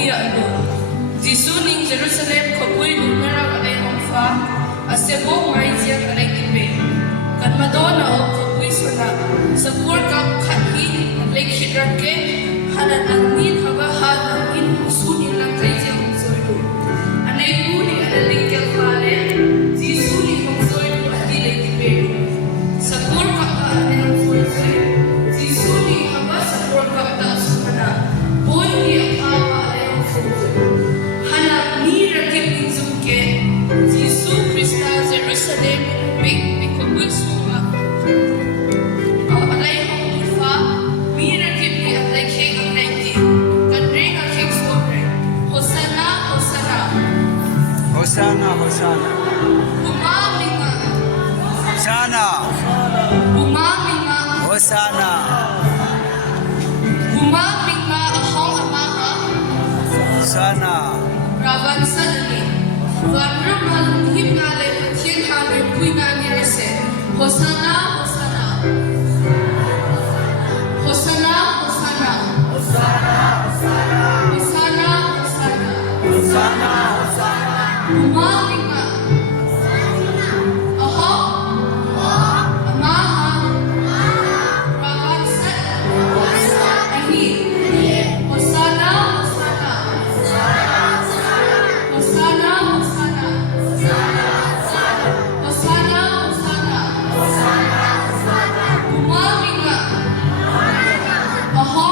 kuya ano. Jisuning Jerusalem kapoy lunara alay hongfa, asebo maizia alay kipe. Kan Madonna o kapoy sana, sa kurkap kanhin alay kidrake, hanan ang nin habahan ang nin sunin lang kaizia hongsoydo. Anay kuni alay kelkale, jisuning hongsoydo alay kipe. Sa kurkap ka alay hongsoydo, jisuning haba sa kurkap ta asumana, bundi ang hawa alay hongsoydo. Hanap ni rakip inzumke, Jisu Krista Jerusalem big kubulsuma. Alay hongfa, mi rakip ni alay kek ang naiki, kanring ang kek sobre. Hosana, Hosana. Hosana, Hosana. Bumaminga, Hosana. bumaminga, Hosana. bumaminga ahong amaha. Hosana. Ravan sadali, vanrumal himnalay patien hamay puina ni rese. Hosana, Hosana. Hosana, Hosana. Hosana, Hosana. Hosana, Hosana. Hosana, Hosana. Bumaminga. Aho, amaha. Ravan sadali. Hosana, Hosana. Hosana, Hosana. Hosana, Hosana. Bumaminga. Aho,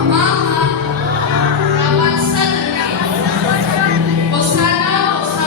amaha. Rawan sadali. Hosana, Hosana.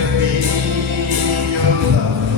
give me your love.